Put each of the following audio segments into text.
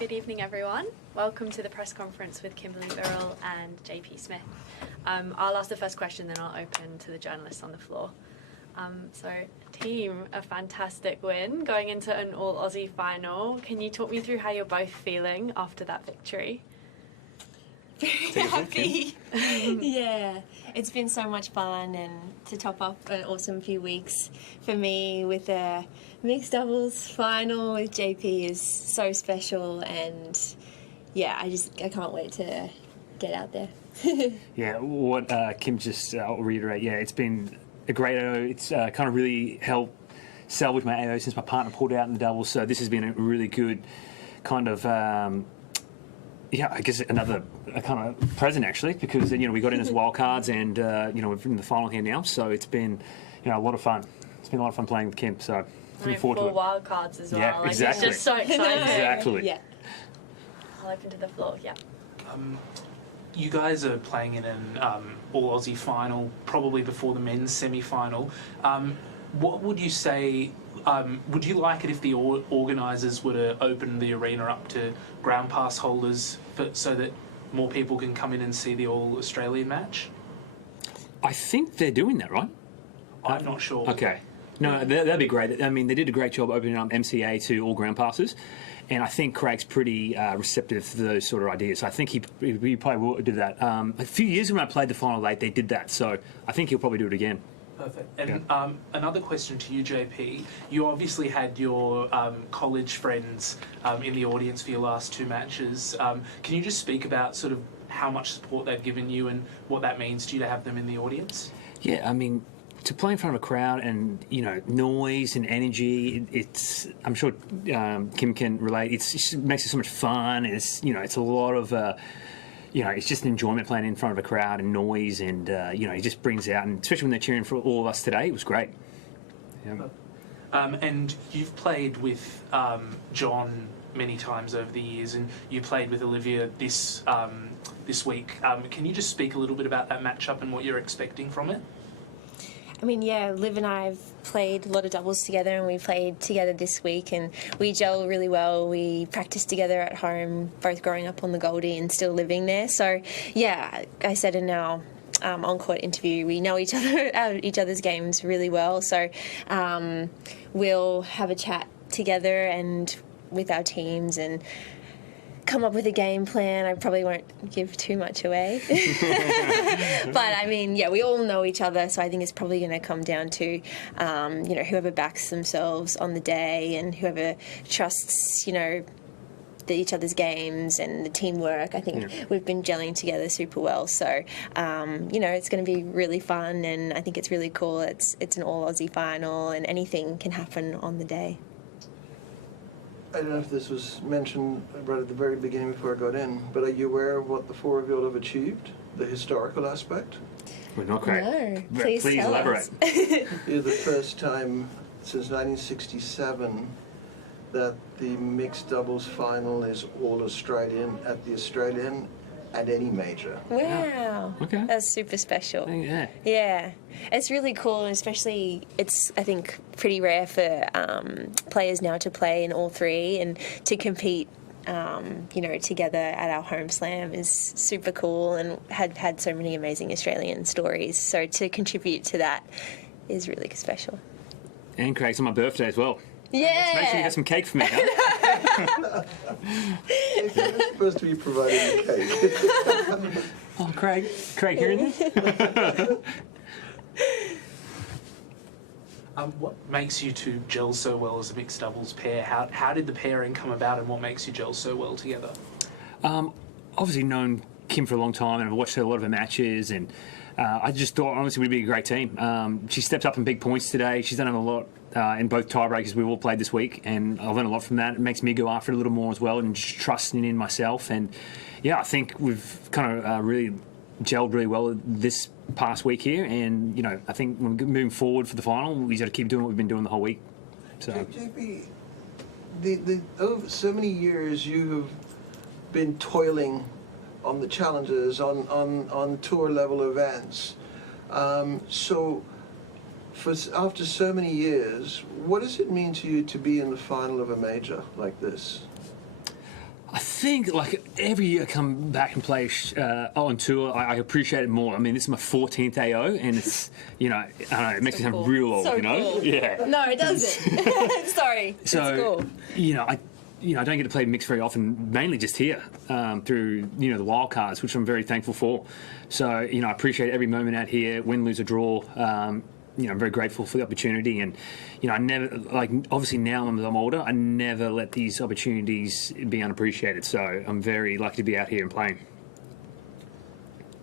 Good evening, everyone. Welcome to the press conference with Kimberly, Birrell and JP Smith. I'll ask the first question, then I'll open to the journalists on the floor. So, team, a fantastic win going into an all-Aussie final. Can you talk me through how you're both feeling after that victory? Very happy. Yeah, it's been so much fun, and to top up an awesome few weeks for me with a mixed doubles final with JP is so special, and yeah, I can't wait to get out there. Yeah, what Kim just, I'll reiterate, yeah, it's been a great AO. It's kind of really helped salvage my AO since my partner pulled out in the doubles, so this has been a really good kind of yeah, I guess another kind of present actually, because we got in as wild cards, and we're in the final here now. So it's been a lot of fun. It's been a lot of fun playing with Kim. So looking forward to it. Wild cards as well. Yeah, exactly. It's just so exciting. Exactly. Yeah. I'll open to the floor. Yeah. You guys are playing in an all-Aussie final, probably before the men's semi-final. What would you say? Would you like it if the organisers were to open the arena up to ground pass holders so that more people can come in and see the All-Australian match? I think they're doing that, right? I'm not sure. Okay. No, that'd be great. I mean, they did a great job opening up MCA to all ground passes, and I think Craig's pretty receptive to those sort of ideas. So I think he probably will do that. A few years ago when I played the final late, they did that, so I think he'll probably do it again. Perfect. And another question to you, JP. You obviously had your college friends in the audience for your last two matches. Can you just speak about sort of how much support they've given you and what that means to you to have them in the audience? Yeah, I mean, to play in front of a crowd and noise and energy, I'm sure Kim can relate. It just makes it so much fun. It's a lot of it's just enjoyment playing in front of a crowd and noise, and it just brings out, and especially when they're cheering for all of us today, it was great. Yeah. And you've played with John many times over the years, and you played with Olivia this week. Can you just speak a little bit about that matchup and what you're expecting from it? I mean, yeah, Liv and I have played a lot of doubles together, and we played together this week, and we gel really well. We practiced together at home, both growing up on the Goldie and still living there. So, yeah, I said in our on-court interview, we know each other's games really well. So we'll have a chat together and with our teams and come up with a game plan. I probably won't give too much away. But, I mean, yeah, we all know each other, so I think it's probably going to come down to, whoever backs themselves on the day and whoever trusts, each other's games and the teamwork. I think we've been gelling together super well. So, it's going to be really fun, and I think it's really cool. It's an all-Aussie final, and anything can happen on the day. I don't know if this was mentioned right at the very beginning before I got in, but are you aware of what the four of you all have achieved, the historical aspect? We're not great. No, please tell elaborate. You're the first time since 1967 that the mixed doubles final is all Australian at the Australian at any major. Wow. Okay. That's super special. Yeah. Yeah. It's really cool, and especially it's, I think, pretty rare for players now to play in all three and to compete, together at our home slam is super cool, and had so many amazing Australian stories. So to contribute to that is really special. And Craig's on my birthday as well. Yeah. Make sure you get some cake for me, huh? You're supposed to be providing the cake. Oh, Craig, hearing this? What makes you two gel so well as a mixed doubles pair? How did the pairing come about, and what makes you gel so well together? Obviously known Kim for a long time, and I've watched a lot of her matches, and I just thought, honestly, we'd be a great team. She stepped up in big points today. She's done a lot in both tiebreakers we've all played this week, and I've learned a lot from that. It makes me go after it a little more as well, and just trusting in myself. And yeah, I think we've kind of really gelled really well this past week here, and I think when we're moving forward for the final, we've got to keep doing what we've been doing the whole week. So, JP, over so many years you have been toiling on the challenges, on tour level events. So after so many years, what does it mean to you to be in the final of a major like this? I think like every year I come back and play on tour, I appreciate it more. I mean, this is my 14th AO, and it's I don't know, it makes me sound cool. real old, So Cool. Yeah. No, it doesn't. Sorry. So it's cool. I don't get to play mixed very often, mainly just here through the wild cards, which I'm very thankful for. So I appreciate every moment out here, win, lose, or draw. I'm very grateful for the opportunity, and I never obviously now I'm older, I never let these opportunities be unappreciated. So I'm very lucky to be out here and playing.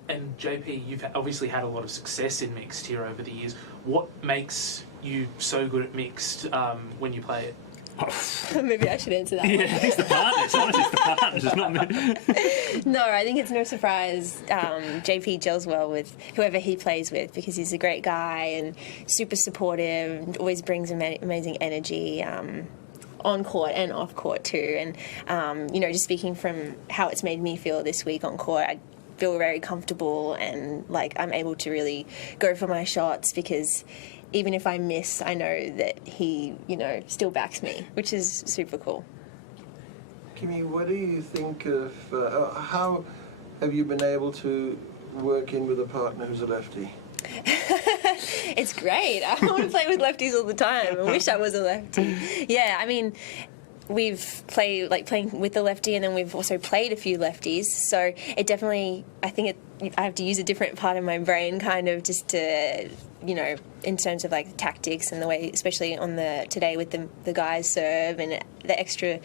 And JP, you've obviously had a lot of success in mixed here over the years. What makes you so good at mixed when you play it? Maybe I should answer that one. Yeah, it's the partners. Honestly, it's the partners. It's not me. No, I think it's no surprise JP gels well with whoever he plays with, because he's a great guy and super supportive and always brings amazing energy on court and off court too. And, just speaking from how it's made me feel this week on court, I feel very comfortable and like I'm able to really go for my shots, because even if I miss, I know that he, still backs me, which is super cool. Kimmy, what do you think of, how have you been able to work in with a partner who's a lefty? It's great. I want to play with lefties all the time. I wish I was a lefty. Yeah, I mean, we've playing with the lefty, and then we've also played a few lefties. So it definitely, I think I have to use a different part of my brain kind of just to, in terms of like tactics and the way, especially on today with the guys serve and the extra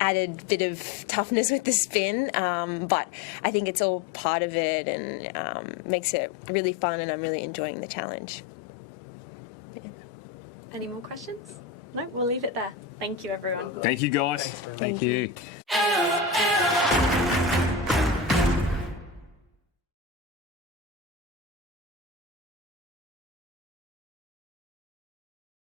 added bit of toughness with the spin. But I think it's all part of it and makes it really fun, and I'm really enjoying the challenge. Yeah. Any more questions? No, we'll leave it there. Thank you, everyone. Thank you, guys. Thanks very much. Thank you.